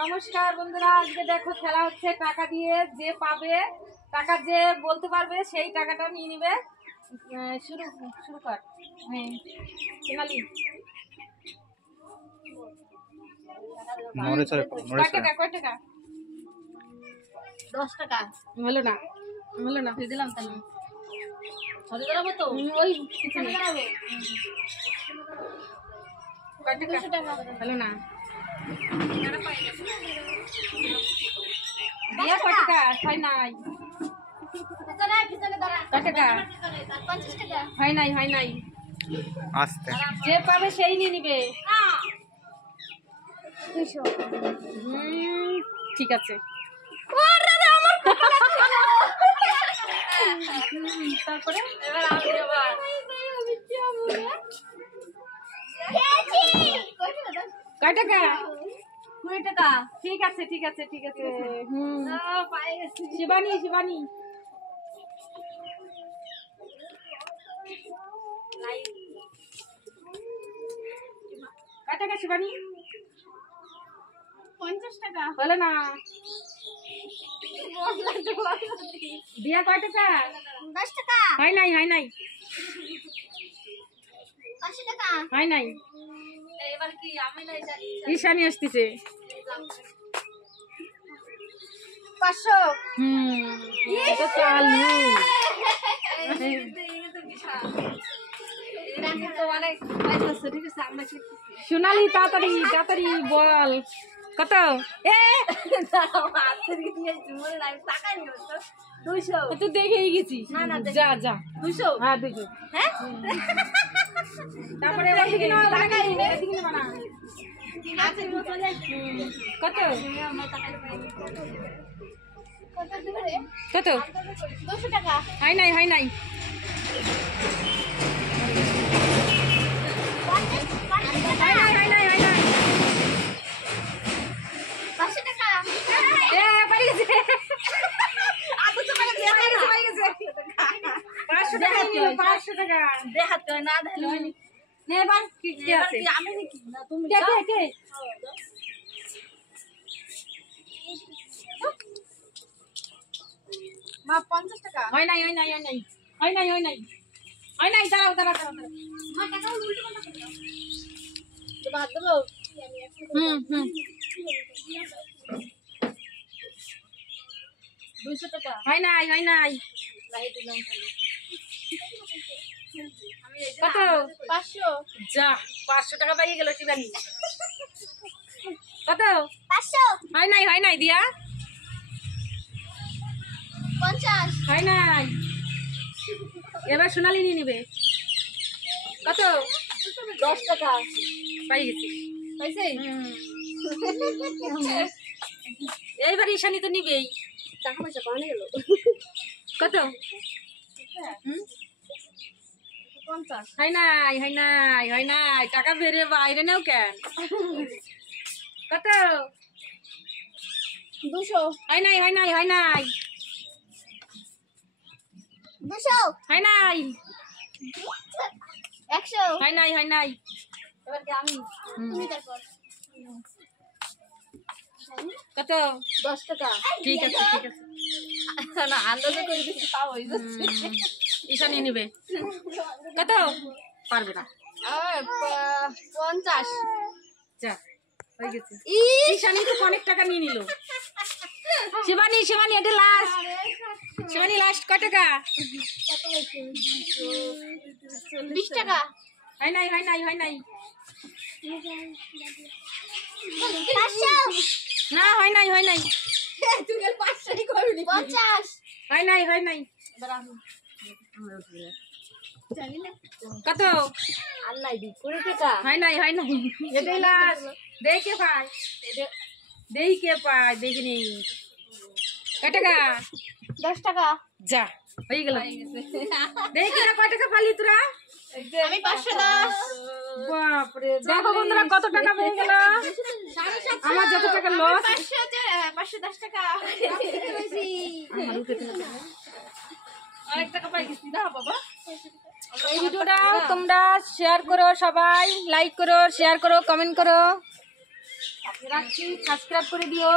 নমস্কার বন্ধুরা, আজকে দেখো খেলা হচ্ছে টাকা দিয়ে। যে পাবে টাকা, যে বলতে পারবে সেই টাকাটা নিয়ে নিবে। শুরু শুরু কর। হ্যাঁ সোনালি, কয় টাকা? 10 টাকা হলো না, হলো না, দিয়ে দিলাম। তাহলে ছড়ে দাঁড়াবো তো ওই ছড়ে দাঁড়াবো। কয় টাকা? 200 টাকা হলো না। দিয়া কয় টাকা? হয় নাই। পিছনে পিছনে দাঁড়া। কয় টাকা? 50 টাকা। হয় নাই, হয় নাই। আস্তে যে পাবে সেই নিয়ে নিবে। 200 ঠিক আছে। তারপরে এবার আমি আবার কয় টাকা? 20 টাকা। ঠিক আছে, ঠিক আছে, ঠিক আছে। শিবানী, শিবানী কয় টাকা? শিবানী 50 টাকা। হলো না। দিয়া কয় টাকা? 10 টাকা। হয় নাই, হয় নাই, 500 টাকা। হয় নাই। এবার কি আমি না ঈশানী আসতেছে। 500। এটা চালু। সোনালি তাড়াতাড়ি তাড়াতাড়ি বল কত? তুই দেখেই গেছিস। যা যা। 200। হ্যাঁ 200। হ্যাঁ তারপরে ওদিকে নাও, এদিকে নাও না। কত? কত? 200 টাকা। হয় নাই, হয় নাই। হয় নাই, হয় নাই, হয় নাই। 500 টাকা। এ পারি গেছে। পারি গেছে। 500 টাকা নিয়ে নিল, 500 টাকা। দেখাতে হয় না দিলে হয়নি। নে এবার কি কি এবার আছে? কি আমি নাকি না তুমি কে যাও। কে কে? মা 50 টাকা। হয় নাই, হয় নাই, হয় নাই, হয় নাই, হয় নাই, হয় নাই। দাঁড়াও দাঁড়াও দাঁড়াও। মা টাকা উল্টো পাল্টা করে দাও। তো বাদ দেবো। হুম হুম। 200 টাকা। হয় নাই, হয় নাই। লাই দিলাম তাহলে। আমি এই যে কত? 500। যা 500 টাকা পাইয়ে গেল শিবানী। কত? 500। হয় নাই, হয় নাই। দিয়া 50। হয় নাই। এবার সোনালি নিয়ে নিবে। কত? 10 টাকা। পাই গেছি। পাইছে? এইবার ঈশানী তো নিবেই। টাকা পয়সা পাওয়া গেল। কত? হুম? 50। হয় নাই, হয় নাই, হয় নাই। টাকা বেরে বাইরে নাও কেন? কত? 200। হয় নাই, হয় নাই, হয় নাই, 200। হয় নাই, 100। হয় নাই, হয় নাই। এবার কি আমি তুমি তারপর কত? 10 টাকা। ঠিক আছে, ঠিক আছে। না আন্দাজে করে দিচ্ছি তাও হয়ে যাচ্ছে। ঈশানী নিবে। কত? পারবে না। 50। যা হয়ে গেছে। ঈশানী তো অনেক টাকা নিয়ে নিল। শিবানী, শিবানী এটা লাস্ট। শিবানী লাস্ট কয় টাকা? 20 টাকা। হয় নাই, হয় নাই, হয় নাই। 500। না হয় নাই, হয় নাই, তুই গেল 500ই করবি 50। হয় নাই, হয় নাই। এবার আমি জানি না কত? আল্লাহ দি 20 টাকা। হয় নাই, হয় নাই। এটাই লাস্ট। দেখে পাই, দেখে পাই, দেখে নেই। কয় টাকা? 10 টাকা। যা হয়ে গেল। দেখি না কয় টাকা পালি তোরা? আমি 510। বাপরে, দেখো বন্ধুরা কত টাকা পেয়ে গেল। আমার যত টাকা লস। 510 টাকা। অনেক টাকা পাই গেছি। দাও বাবা। এই ভিডিওটা তোমরা শেয়ার করো, সবাই লাইক করো, শেয়ার করো, কমেন্ট করো। রাখছি, সাবস্ক্রাইব করে দিও।